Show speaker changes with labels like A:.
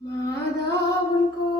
A: மாதாவுன் கோ